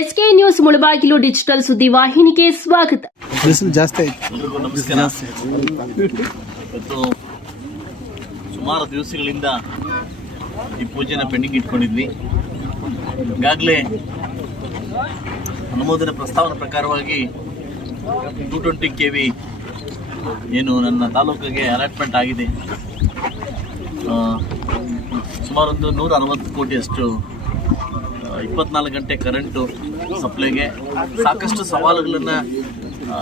SK news Mulbagal digital ಸುದ್ದಿವಾಹಿನಿಗೆ ಸ್ವಾಗತ. ಜಾಸ್ತಿ ಇವತ್ತು ಸುಮಾರು ದಿವಸಗಳಿಂದ ಈ ಪೂಜೆನ ಪೆಂಡಿಂಗ್ ಇಟ್ಕೊಂಡಿದ್ವಿ. ಈಗಾಗಲೇ ಅನುಮೋದನೆ ಪ್ರಸ್ತಾವನೆ ಪ್ರಕಾರವಾಗಿ 220 kV ಏನು ನನ್ನ ತಾಲೂಕಿಗೆ ಅಲಾಟ್ಮೆಂಟ್ ಆಗಿದೆ. ಸುಮಾರು ಒಂದು 160 ಕೋಟಿಯಷ್ಟು 24 ಗಂಟೆ ಕರೆಂಟು ಸಪ್ಲೈಗೆ ಸಾಕಷ್ಟು ಸವಾಲುಗಳನ್ನು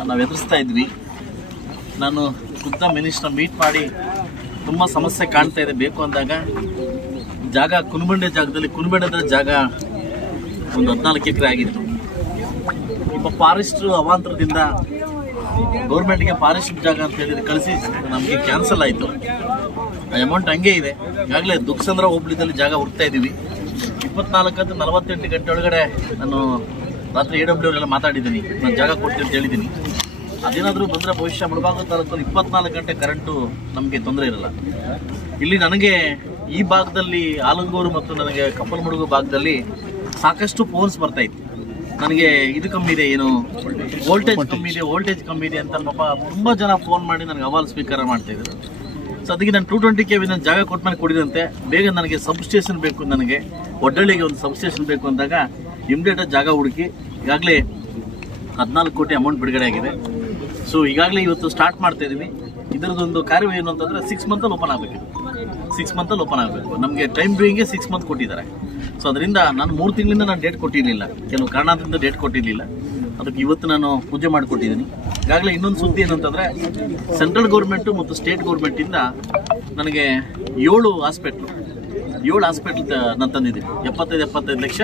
ನಾವು ಎದುರಿಸ್ತಾ ಇದ್ವಿ. ನಾನು ಖುದ್ದ ಮಿನಿಸ್ಟರ್ ಮೀಟ್ ಮಾಡಿ ತುಂಬ ಸಮಸ್ಯೆ ಕಾಣ್ತಾ ಇದೆ ಬೇಕು ಅಂದಾಗ ಜಾಗ ಕುನುಬೆಂಡದ ಜಾಗ ಒಂದು 14 ಎಕರೆ ಆಗಿತ್ತು. ಈಗ ಫಾರೆಸ್ಟ್ ಅವಾಂತರದಿಂದ ಗೌರ್ಮೆಂಟ್ಗೆ ಫಾರೆಸ್ಟ್ ಜಾಗ ಅಂತ ಹೇಳಿದ್ರೆ ಕಳಿಸಿ ನಮಗೆ ಕ್ಯಾನ್ಸಲ್ ಆಯಿತು. ಆ ಅಮೌಂಟ್ ಹಂಗೆ ಇದೆ. ಈಗಾಗಲೇ ದುಕ್ಸಂದ್ರ ಹೋಬಳಿದಲ್ಲಿ ಜಾಗ ಹುಡ್ತಾ ಇದ್ದೀವಿ. 24 ಅಂತ 48 ಗಂಟೆ ಒಳಗಡೆ ನಾನು ರಾತ್ರಿ AWR ಎಲ್ಲ ಮಾತಾಡಿದ್ದೀನಿ, ನಾನು ಜಾಗ ಕೊಡ್ತೀನಿ ಅಂತ ಹೇಳಿದ್ದೀನಿ. ಅದೇನಾದರೂ ಬಂದರೆ ಭವಿಷ್ಯ ಮುಳಬಾಗಿಲು ತಾಲೂಕಲ್ಲಿ 24 ಗಂಟೆ ಕರೆಂಟು ನಮಗೆ ತೊಂದರೆ ಇರಲ್ಲ. ಇಲ್ಲಿ ನನಗೆ ಈ ಭಾಗದಲ್ಲಿ ಆಲಂಗೂರು ಮತ್ತು ನನಗೆ ಕಪ್ಪಲಮಡುಗು ಭಾಗದಲ್ಲಿ ಸಾಕಷ್ಟು ಫೋನ್ಸ್ ಬರ್ತಾ ಇತ್ತು. ನನಗೆ ಇದು ಕಮ್ಮಿ ಇದೆ, ಏನು ವೋಲ್ಟೇಜ್ ಕಮ್ಮಿ ಇದೆ ಅಂತ ಪಾಪ ತುಂಬ ಜನ ಫೋನ್ ಮಾಡಿ ನನಗೆ ಅವಾಲ್ ಸ್ವೀಕಾರ ಮಾಡ್ತಾಯಿದ್ರು. ಸೊ ಅದಕ್ಕೆ ನಾನು 220 kV ನಾನು ಜಾಗ ಕೊಟ್ಟ ಮೇಲೆ ಕೊಡಿದಂತೆ ಬೇಗ ನನಗೆ ಸಬ್ಸ್ಟೇಷನ್ ಬೇಕು, ನನಗೆ ಒಡ್ಡಳ್ಳಿಗೆ ಒಂದು ಸಬ್ಸ್ಟೇಷನ್ ಬೇಕು ಅಂದಾಗ ಇಮಿಡಿಯೇಟಾಗಿ ಜಾಗ ಹುಡುಕಿ ಈಗಾಗಲೇ 14 ಕೋಟಿ ಅಮೌಂಟ್ ಬಿಡುಗಡೆ ಆಗಿದೆ. ಸೊ ಈಗಾಗಲೇ ಇವತ್ತು ಸ್ಟಾರ್ಟ್ ಮಾಡ್ತಾ ಇದ್ದೀವಿ. ಇದರದೊಂದು ಕಾರ್ಯ ಏನು ಅಂತಂದರೆ 6 ಮಂತಲ್ಲಿ ಓಪನ್ ಆಗಬೇಕು. 6 ಮಂತಲ್ಲಿ ಓಪನ್ ಆಗಬೇಕು. ನಮಗೆ ಟೈಮ್ ಡೂಯಿಂಗ್ಗೆ 6 ಮಂತ್ ಕೊಟ್ಟಿದ್ದಾರೆ. ಸೊ ಅದರಿಂದ ನಾನು 3 ತಿಂಗಳಿಂದ ನಾನು ಡೇಟ್ ಕೊಟ್ಟಿರಲಿಲ್ಲ, ಕೆಲವು ಕಾರಣದಿಂದ ಡೇಟ್ ಕೊಟ್ಟಿರಲಿಲ್ಲ. ಅದಕ್ಕೆ ಇವತ್ತು ನಾನು ಪೂಜೆ ಮಾಡಿಕೊಟ್ಟಿದ್ದೀನಿ. ಈಗಾಗಲೇ ಇನ್ನೊಂದು ಸುದ್ದಿ ಏನಂತಂದರೆ ಸೆಂಟ್ರಲ್ ಗೌರ್ಮೆಂಟು ಮತ್ತು ಸ್ಟೇಟ್ ಗೌರ್ಮೆಂಟಿಂದ ನನಗೆ 7 ಹಾಸ್ಪಿಟ್ಲು ನಾನು ತಂದಿದ್ದೀನಿ. 75 ಲಕ್ಷ.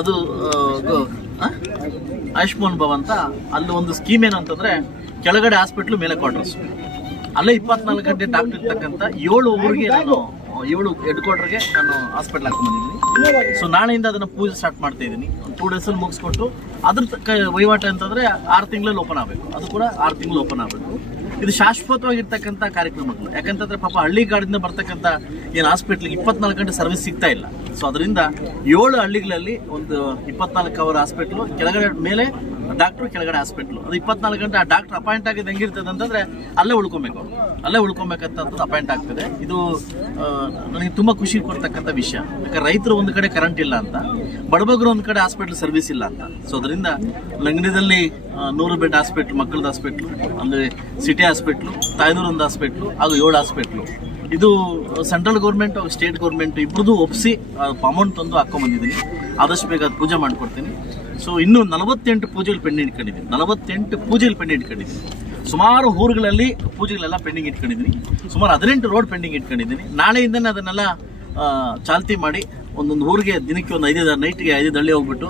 ಅದು ಆಯುಷ್ಮಾನ್ ಭವ ಅಂತ ಅಲ್ಲಿ ಒಂದು ಸ್ಕೀಮ್ ಏನಂತಂದರೆ ಕೆಳಗಡೆ ಹಾಸ್ಪಿಟ್ಲು ಮೇಲೆ ಕ್ವಾರ್ಟರ್ಸ್, ಅಲ್ಲೇ 24 ಗಂಟೆ ಡಾಕ್ಟರ್ ಇರ್ತಕ್ಕಂಥ 7 ಊರಿಗೆ ನಾನು 7 ಹೆಡ್ ಕ್ವಾರ್ಟರ್ಗೆ ನಾನು ಹಾಸ್ಪಿಟ್ಲ್ ಹಾಕೊಂಡ್ಬಂದಿದ್ದೀನಿ. ಸೊ ನಾಳೆಯಿಂದ ಅದನ್ನು ಪೂಜೆ ಸ್ಟಾರ್ಟ್ ಮಾಡ್ತಾ ಇದ್ದೀನಿ. ಒಂದು 2 ಡೇಸಲ್ಲಿ ಮುಗಿಸ್ಕೊಟ್ಟು ಅದ್ರ ವಹಿವಾಟು ಅಂತಂದರೆ 6 ತಿಂಗಳಲ್ಲಿ ಓಪನ್ ಆಗಬೇಕು. ಅದು ಕೂಡ 6 ತಿಂಗಳು ಓಪನ್ ಆಗಬೇಕು. ಇದು ಶಾಶ್ವತವಾಗಿರ್ತಕ್ಕಂಥ ಕಾರ್ಯಕ್ರಮಗಳು. ಯಾಕಂತಂದರೆ ಪಾಪ ಹಳ್ಳಿಗಾಡಿಂದ ಬರ್ತಕ್ಕಂಥ ಏನು ಹಾಸ್ಪಿಟ್ಲಿಗೆ 24 ಗಂಟೆ ಸರ್ವಿಸ್ ಸಿಗ್ತಾ ಇಲ್ಲ. ಸೊ ಅದರಿಂದ 7 ಹಳ್ಳಿಗಳಲ್ಲಿ ಒಂದು 24 ಅವರ್ ಹಾಸ್ಪಿಟ್ಲು, ಕೆಳಗಡೆ ಮೇಲೆ ಡಾಕ್ಟ್ರು, ಕೆಳಗಡೆ ಹಾಸ್ಪಿಟ್ಲು. ಅದು 24 ಗಂಟೆ ಆ ಡಾಕ್ಟ್ರ್ ಅಪಾಯಿಂಟ್ ಆಗಿದ್ದು ಹೆಂಗಿರ್ತದೆ ಅಂತಂದರೆ ಅಲ್ಲೇ ಉಳ್ಕೊಬೇಕಂತದ್ದು ಅಪಾಯಿಂಟ್ ಆಗ್ತದೆ. ಇದು ನನಗೆ ತುಂಬ ಖುಷಿ ಕೊಡ್ತಕ್ಕಂಥ ವಿಷಯ. ಯಾಕಂದ್ರೆ ರೈತರು ಒಂದು ಕಡೆ ಕರೆಂಟ್ ಇಲ್ಲ ಅಂತ, ಬಡಬಗರು ಒಂದು ಕಡೆ ಹಾಸ್ಪಿಟ್ಲ್ ಸರ್ವಿಸ್ ಇಲ್ಲ ಅಂತ. ಸೊ ಅದರಿಂದ ಲಂಗಡಿದಲ್ಲಿ 100 ಬೆಡ್ ಹಾಸ್ಪಿಟ್ಲು, ಮಕ್ಕಳದ ಹಾಸ್ಪಿಟ್ಲು, ಅಂದರೆ ಸಿಟಿ ಹಾಸ್ಪಿಟ್ಲು, ತಾಯ್ನೂರು ಒಂದು ಹಾಸ್ಪಿಟ್ಲು, ಹಾಗೂ 7 ಹಾಸ್ಪಿಟ್ಲು. ಇದು ಸೆಂಟ್ರಲ್ ಗೌರ್ಮೆಂಟ್ ಹಾಗೂ ಸ್ಟೇಟ್ ಗೌರ್ಮೆಂಟ್ ಇಬ್ಬರದು ಒಪ್ಪಿಸಿ ಅಮೌಂಟ್ ತಂದು ಹಾಕ್ಕೊಂಬಂದಿದ್ದೀನಿ. ಆದಷ್ಟು ಬೇಗ ಅದು ಪೂಜೆ ಮಾಡಿಕೊಡ್ತೀನಿ. ಸೊ ಇನ್ನೂ 48 ಪೂಜೆಗಳು ಪೆಂಡಿಂಗ್ ಇಟ್ಕೊಂಡಿದ್ದೀನಿ. ಸುಮಾರು ಊರುಗಳಲ್ಲಿ ಪೂಜೆಗಳೆಲ್ಲ ಪೆಂಡಿಂಗ್ ಇಟ್ಕೊಂಡಿದ್ದೀನಿ. ಸುಮಾರು 18 ರೋಡ್ ಪೆಂಡಿಂಗ್ ಇಟ್ಕೊಂಡಿದ್ದೀನಿ. ನಾಳೆಯಿಂದನೇ ಅದನ್ನೆಲ್ಲ ಚಾಲ್ತಿ ಮಾಡಿ ಒಂದೊಂದು ಊರಿಗೆ ದಿನಕ್ಕೆ ಒಂದು 5 ನೈಟ್ಗೆ 5 ಹಳ್ಳಿ ಹೋಗ್ಬಿಟ್ಟು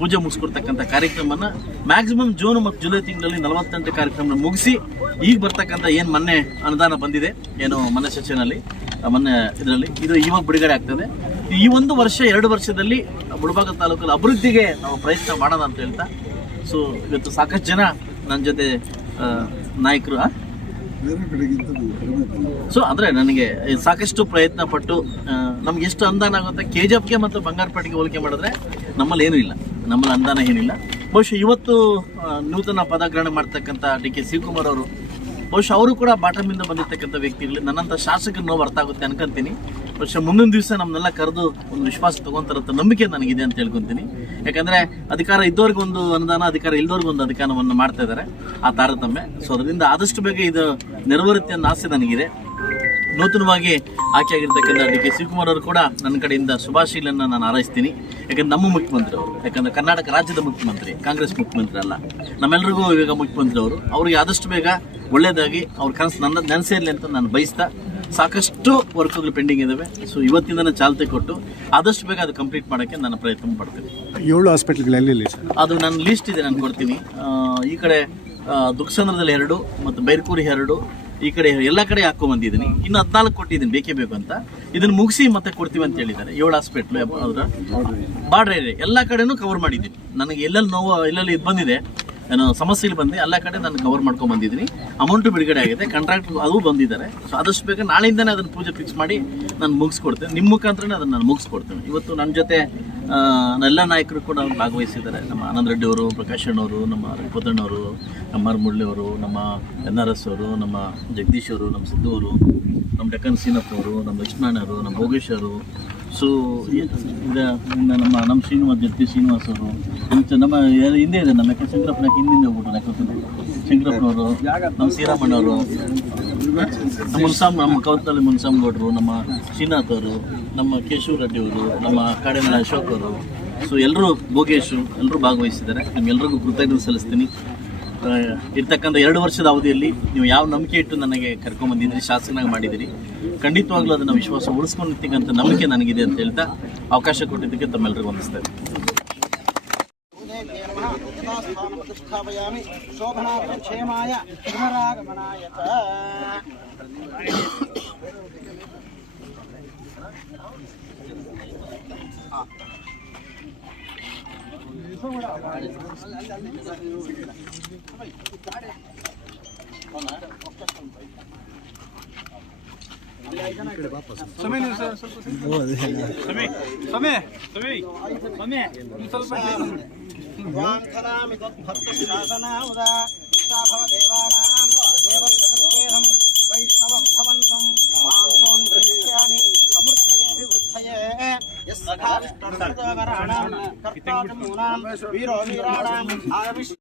ಪೂಜೆ ಮುಗಿಸ್ಕೊಡ್ತಕ್ಕಂಥ ಕಾರ್ಯಕ್ರಮನ ಮ್ಯಾಕ್ಸಿಮಮ್ ಜೂನ್ ಮತ್ತು ಜುಲೈ ತಿಂಗಳಲ್ಲಿ 48 ಕಾರ್ಯಕ್ರಮ ಮುಗಿಸಿ ಈಗ ಬರ್ತಕ್ಕಂಥ ಏನು ಮೊನ್ನೆ ಅನುದಾನ ಬಂದಿದೆ, ಏನು ಮೊನ್ನೆ ಸೆಷನಲ್ಲಿ ಮೊನ್ನೆ ಇದರಲ್ಲಿ ಇದು ಇವಾಗ ಬಿಡುಗಡೆ ಆಗ್ತದೆ. ಈ 1 ವರ್ಷ 2 ವರ್ಷದಲ್ಲಿ ಮುಳಬಾಗಿಲು ತಾಲೂಕಲ್ಲಿ ಅಭಿವೃದ್ಧಿಗೆ ನಾವು ಪ್ರಯತ್ನ ಮಾಡೋಣ ಅಂತ ಹೇಳ್ತಾ, ಸೊ ಇವತ್ತು ಸಾಕಷ್ಟು ಜನ ನನ್ನ ಜೊತೆ ನಾಯಕರು ಸೊ ಅಂದರೆ ನನಗೆ ಸಾಕಷ್ಟು ಪ್ರಯತ್ನ ಪಟ್ಟು ನಮ್ಗೆ ಎಷ್ಟು ಅನುದಾನ ಆಗುತ್ತೆ KGFಗೆ ಮತ್ತು ಬಂಗಾರಪೇಟೆಗೆ ಹೋಲಿಕೆ ಮಾಡಿದ್ರೆ ನಮ್ಮಲ್ಲಿ ಏನೂ ಇಲ್ಲ, ನಮ್ಮಲ್ಲಿ ಅನುದಾನ ಏನಿಲ್ಲ. ಬಹುಶಃ ಇವತ್ತು ನೂತನ ಪದಗ್ರಹಣ ಮಾಡ್ತಕ್ಕಂಥ DK ಶಿವಕುಮಾರ್ ಅವರು ಬಹುಶಃ ಅವರು ಕೂಡ ಬಾಟಮಿಂದ ಬಂದಿರ್ತಕ್ಕಂಥ ವ್ಯಕ್ತಿಗಳು. ನನ್ನಂಥ ಶಾಸಕರು ನೋವು ಅರ್ಥ ಆಗುತ್ತೆ ಅನ್ಕೊಂತೀನಿ. ಬಹುಶಃ ಮುಂದಿನ ದಿವಸ ನಮ್ಮನ್ನೆಲ್ಲ ಕರೆದು ಒಂದು ವಿಶ್ವಾಸ ತೊಗೊತಾರಂಥ ನಂಬಿಕೆ ನನಗಿದೆ ಅಂತ ಹೇಳ್ಕೊತೀನಿ. ಯಾಕಂದರೆ ಅಧಿಕಾರ ಇದ್ದವ್ರಿಗೆ ಒಂದು ಅನುದಾನ, ಅಧಿಕಾರ ಇಲ್ದವ್ರಿಗೆ ಒಂದು ಅಧಿಕಾರವನ್ನು ಮಾಡ್ತಾ ಇದ್ದಾರೆ, ಆ ತಾರತಮ್ಯ. ಸೊ ಅದರಿಂದ ಆದಷ್ಟು ಬೇಗ ಇದು ನೆರವೇರುತ್ತೆ ಅನ್ನೋ ಆಸೆ ನನಗಿದೆ. ನೂತನವಾಗಿ ಆಯ್ಕೆಯಾಗಿರ್ತಕ್ಕಂಥ DK ಶಿವಕುಮಾರ್ ಅವರು ಕೂಡ ನನ್ನ ಕಡೆಯಿಂದ ಶುಭಾಶಯಗಳನ್ನು ನಾನು ಹಾರೈಸ್ತೀನಿ. ಯಾಕಂದ್ರೆ ನಮ್ಮ ಮುಖ್ಯಮಂತ್ರಿ ಅವರು, ಯಾಕಂದರೆ ಕರ್ನಾಟಕ ರಾಜ್ಯದ ಮುಖ್ಯಮಂತ್ರಿ, ಕಾಂಗ್ರೆಸ್ ಮುಖ್ಯಮಂತ್ರಿ ಅಲ್ಲ, ನಮ್ಮೆಲ್ಲರಿಗೂ ಇವಾಗ ಮುಖ್ಯಮಂತ್ರಿ ಅವರು. ಅವರಿಗೆ ಆದಷ್ಟು ಬೇಗ ಒಳ್ಳೆಯದಾಗಿ ಅವ್ರ ಕನಸು ನೆನಸೇ ಇರಲಿ ಅಂತ ನಾನು ಬಯಸ್ತಾ, ಸಾಕಷ್ಟು ವರ್ಕ್ಗಳು ಪೆಂಡಿಂಗ್ ಇದ್ದಾವೆ. ಸೊ ಇವತ್ತಿಂದ ಚಾಲ್ತಿ ಕೊಟ್ಟು ಆದಷ್ಟು ಬೇಗ ಅದು ಕಂಪ್ಲೀಟ್ ಮಾಡೋಕ್ಕೆ ನಾನು ಪ್ರಯತ್ನ ಪಡ್ತೀನಿ. 7 ಹಾಸ್ಪಿಟ್ಲ್ಗಳಲ್ಲಿ ಅದು ನನ್ನ ಲೀಸ್ಟ್ ಇದೆ, ನಾನು ಕೊಡ್ತೀನಿ. ಈ ಕಡೆ ದುಕ್ಸಂದ್ರದಲ್ಲಿ 2 ಮತ್ತು ಬೈರ್ಕೂರಿ 2, ಈ ಕಡೆ ಎಲ್ಲ ಕಡೆ ಹಾಕೊಂಡ್ಬಂದಿದ್ದೀನಿ. ಇನ್ನು 14 ಕೊಟ್ಟಿದ್ದೀನಿ ಬೇಕೇ ಬೇಕು ಅಂತ. ಇದನ್ನು ಮುಗಿಸಿ ಮತ್ತೆ ಕೊಡ್ತೀವಿ ಅಂತ ಹೇಳಿದ್ದಾರೆ. 7 ಹಾಸ್ಪಿಟ್ಲು ಅದರ ಬಾರ್ಡರ್ ಏರಿಯಾ ಎಲ್ಲ ಕಡೆನೂ ಕವರ್ ಮಾಡಿದ್ದೀನಿ. ನನಗೆ ಎಲ್ಲೆಲ್ಲಿ ನೋವು ಎಲ್ಲೆಲ್ಲಿ ಇದು ಬಂದಿದೆ ಏನೋ ಸಮಸ್ಯೆಗಳು ಬಂದು ಎಲ್ಲ ಕಡೆ ನಾನು ಕವರ್ ಮಾಡ್ಕೊಂಡು ಬಂದಿದ್ದೀನಿ. ಅಮೌಂಟು ಬಿಡುಗಡೆ ಆಗಿದೆ, ಕಾಂಟ್ರಾಕ್ಟ್ ಅದು ಬಂದಿದ್ದಾರೆ. ಸೊ ಆದಷ್ಟು ಬೇಗ ನಾಳೆಯಿಂದನೇ ಅದನ್ನು ಪೂಜೆ ಫಿಕ್ಸ್ ಮಾಡಿ ನಾನು ಮುಗಿಸ್ಕೊಡ್ತೇನೆ. ನಿಮ್ಮ ಮುಖಾಂತರನೇ ಅದನ್ನು ನಾನು ಮುಗಿಸ್ಕೊಡ್ತೇನೆ. ಇವತ್ತು ನನ್ನ ಜೊತೆ ಎಲ್ಲ ನಾಯಕರು ಕೂಡ ಭಾಗವಹಿಸಿದ್ದಾರೆ. ನಮ್ಮ ಆನಂದ್ ರೆಡ್ಡಿ ಅವರು, ಪ್ರಕಾಶ್ ಅಣ್ಣವರು, ನಮ್ಮ ರಿಪೋತಣ್ಣವರು, ನಮ್ಮ ಆರ್ ಮುರಳಿ ಅವರು, ನಮ್ಮ NRS ಅವರು, ನಮ್ಮ ಜಗದೀಶ್ ಅವರು, ನಮ್ಮ ಸಿದ್ದು ಅವರು, ನಮ್ಮ ಡೆಕ್ಕನ್ ಸೀನಪ್ಪವರು, ನಮ್ಮ ಲಕ್ಷ್ಮಣ ಅವರು, ನಮ್ಮ ಭೋಗೇಶ್ ಅವರು. ಸೊ ನಮ್ಮ ಶ್ರೀನಿವಾಸ್ ಜಗತಿ ಶ್ರೀನಿವಾಸ್ ಅವರು, ನಮ್ಮ ಹಿಂದೆ ಇದೆ ನಮ್ಮ ಶಂಕರಪ್ಪನಕ್ಕೆ ಹಿಂದಿಂದ ಹೋಗ್ಬಿಟ್ಟು ಶಂಕರಪ್ಪನವರು, ನಮ್ಮ ಶ್ರೀರಾಮಣ್ಣವರು, ನಮ್ಮ ಕವತಲ್ಲಿ ಮುನ್ಸಾಮ್ ಗೌಡರು, ನಮ್ಮ ಶ್ರೀನಾಥ್ ಅವರು, ನಮ್ಮ ಕೇಶವ ರೆಡ್ಡಿ ಅವರು, ನಮ್ಮ ಕಾಡಿನ ಅಶೋಕ್ ಅವರು. ಸೊ ಎಲ್ಲರೂ ಭೋಗೇಶು ಎಲ್ಲರೂ ಭಾಗವಹಿಸಿದ್ದಾರೆ. ನಿಮ್ಗೆಲ್ರಿಗೂ ಕೃತಜ್ಞತೆ ಸಲ್ಲಿಸ್ತೀನಿ. ಇರ್ತಕ್ಕಂಥ 2 ವರ್ಷದ ಅವಧಿಯಲ್ಲಿ ನೀವು ಯಾವ ನಂಬಿಕೆ ಇಟ್ಟು ನನಗೆ ಕರ್ಕೊಂಡ್ಬಂದಿದ್ರಿ, ಶಾಸಕನಾಗಿ ಮಾಡಿದಿರಿ, ಖಂಡಿತವಾಗ್ಲೂ ಅದನ್ನು ವಿಶ್ವಾಸ ಉಳಿಸ್ಕೊಂಡಿರ್ತಕ್ಕಂಥ ನಂಬಿಕೆ ನನಗಿದೆ ಅಂತ ಹೇಳ್ತಾ ಅವಕಾಶ ಕೊಟ್ಟಿದ್ದಕ್ಕೆ ತಮ್ಮೆಲ್ಲರಿಗೂ ವಂದಿಸ್ತಾ ಇದ್ದೀನಿ. ಶೋಭನಾಕ್ಷೇಮಾಯ ಪುನರಾಗಮನಾಯ ವೈಷ್ಣವಂ ಭವಂತಂ ವೀರೋ ವೀರಾಣಾಂ ಆವಿಷ್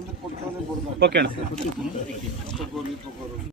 ಕೊಡ್ತಾನೆ